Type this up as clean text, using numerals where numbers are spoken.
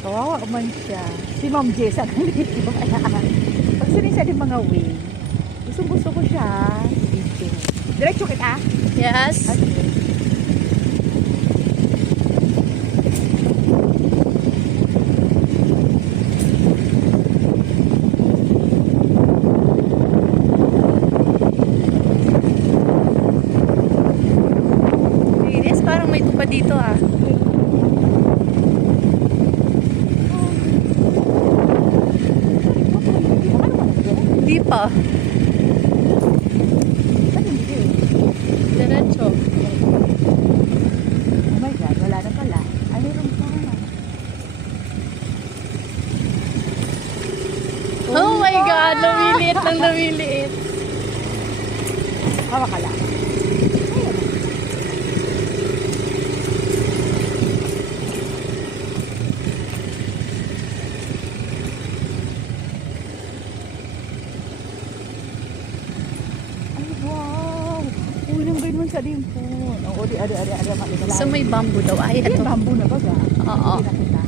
Kawawa man siya. Si Ma'am Jessa nandito. Pag sinig siya ng mga way, gusto ko siya. Video. Diretso kita? Yes. Okay. Linis, parang may tupa dito ah. Hindi pa. Diretso. Oh my God, wala na pala. Ay, meron pa. Oh my God, lumiliit lang lumiliit. Hawak ka lang. Ay, wow. Uy, nang ganun sa dimpon. Oo, ada. So may bamboo daw. Ay, Ay, ito. bamboo na ba? Oo. Kita.